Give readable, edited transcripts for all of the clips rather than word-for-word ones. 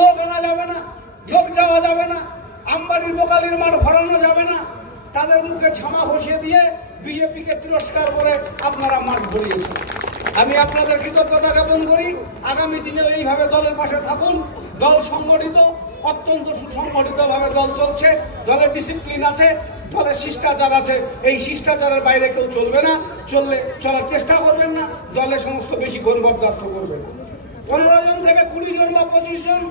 লোক আনা যাবে না, লোক যাওয়া যাবে না, আমবাড়ির বোকালির মাঠ ভরানো যাবে না। তাদের মুখে ছামা ঘষিয়ে দিয়ে বিজেপিকে তিরস্কার করে আপনারা মাঠ ভরিয়েছেন। আমি আপনাদের কৃতজ্ঞতা জ্ঞাপন করি। আগামী দিনে এইভাবে দলের পাশে থাকুন। দল সংগঠিত, অত্যন্ত সুসংগঠিতভাবে দল চলছে। দলের ডিসিপ্লিন আছে, দলের শিষ্টাচার আছে। এই শিষ্টাচারের বাইরে কেউ চলবে না। চলার চেষ্টা করবেন না। দলের সমস্ত বেশি বরদাস্ত করবেন না। 15 জন থেকে 20 জন বা 25 জন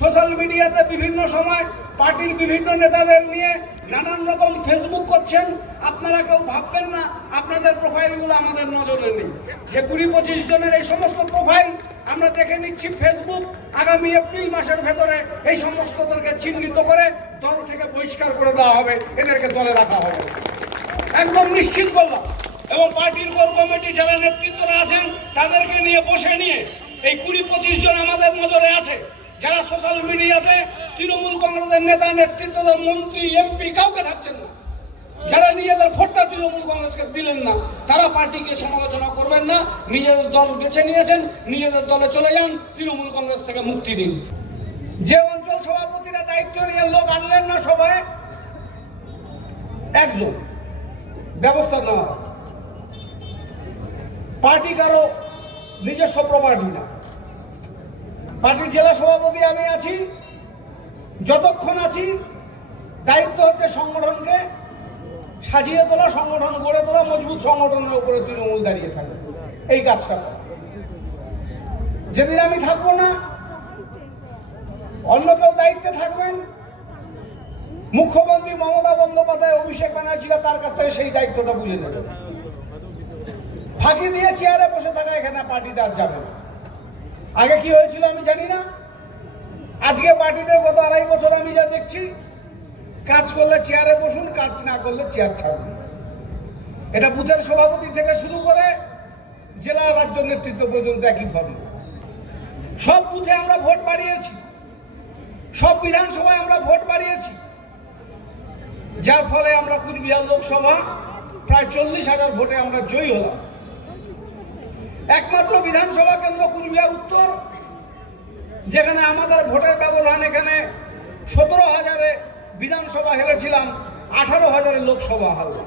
সোশ্যাল মিডিয়াতে বিভিন্ন সময় পার্টির বিভিন্ন নেতাদের নিয়ে নানান রকম ফেসবুক করছেন। আপনারা কেউ ভাববেন না আপনাদের প্রোফাইলগুলো আমাদের নজরে নেই। যে 20-25 জনের এই সমস্ত প্রোফাইল আমরা দেখে নিচ্ছি ফেসবুক। আগামী এপ্রিল মাসের ভেতরে এই সমস্তদেরকে চিহ্নিত করে দল থেকে বহিষ্কার করে দেওয়া হবে, এদেরকে দলে রাখা হবে, একদম নিশ্চিত করলাম। এবং পার্টির কোর কমিটি যারা নেতৃত্বরা আছেন তাদেরকে নিয়ে বসে নিয়ে এই 20-25 জন আমাদের নজরে আছে, যারা সোশ্যাল মিডিয়াতে তৃণমূল কংগ্রেসের নেতা নেতৃত্বদের মন্ত্রী এমপি কাউকে থাকছেন না, যারা নিজেদের ভোটটা তৃণমূল কংগ্রেসকে দিলেন না, তারা পার্টিকে সমালোচনা করবেন না। নিজেদের দল বেছে নিয়েছেন, নিজেদের দলে চলে যান, তৃণমূল কংগ্রেস থেকে মুক্তি দিন। যে অঞ্চল সভাপতিরা দায়িত্ব নিয়ে লোক আনলেন না সভায়, একজন ব্যবস্থা নেওয়া। পার্টি কারো নিজস্ব প্রপার্টি না। পার্টির জেলা সভাপতি আমি আছি, যতক্ষণ আছি দায়িত্ব হচ্ছে সংগঠনকে সাজিয়ে তোলা, সংগঠন গড়ে তোলা, মজবুত সংগঠনের উপরে তৃণমূল দাঁড়িয়ে থাকবে, এই কাজটা করা। যেদিন আমি থাকবো না, অন্য কেউ দায়িত্বে থাকবেন। মুখ্যমন্ত্রী মমতা বন্দ্যোপাধ্যায়, অভিষেক ব্যানার্জিরা তার কাছ থেকে সেই দায়িত্বটা বুঝে নেবেন। ফাঁকি দিয়ে চেয়ারে বসে থাকা এখানে পার্টিতে আর যাবে না। আগে কি হয়েছিল আমি জানি না। আজকে পার্টিতে গত 2.5 বছর আমি যা দেখছি, কাজ করলে চেয়ারে বসুন, কাজ না করলে চেয়ার ছাড়ুন। এটা বুথের সভাপতি থেকে শুরু করে জেলা রাজ্য নেতৃত্ব পর্যন্ত একই ফর্মুলা। সব বুথে আমরা ভোট বাড়িয়েছি, সব বিধানসভায় আমরা ভোট বাড়িয়েছি, যার ফলে আমরা কুচবিহার লোকসভা প্রায় 40,000 ভোটে আমরা জয়ী হলাম। একমাত্র বিধানসভা কেন্দ্র কুচবিহার উত্তর, যেখানে আমাদের ভোটের ব্যবধান, এখানে 17,000-এ বিধানসভা হেরেছিলাম, 18,000-এ লোকসভা হারলাম।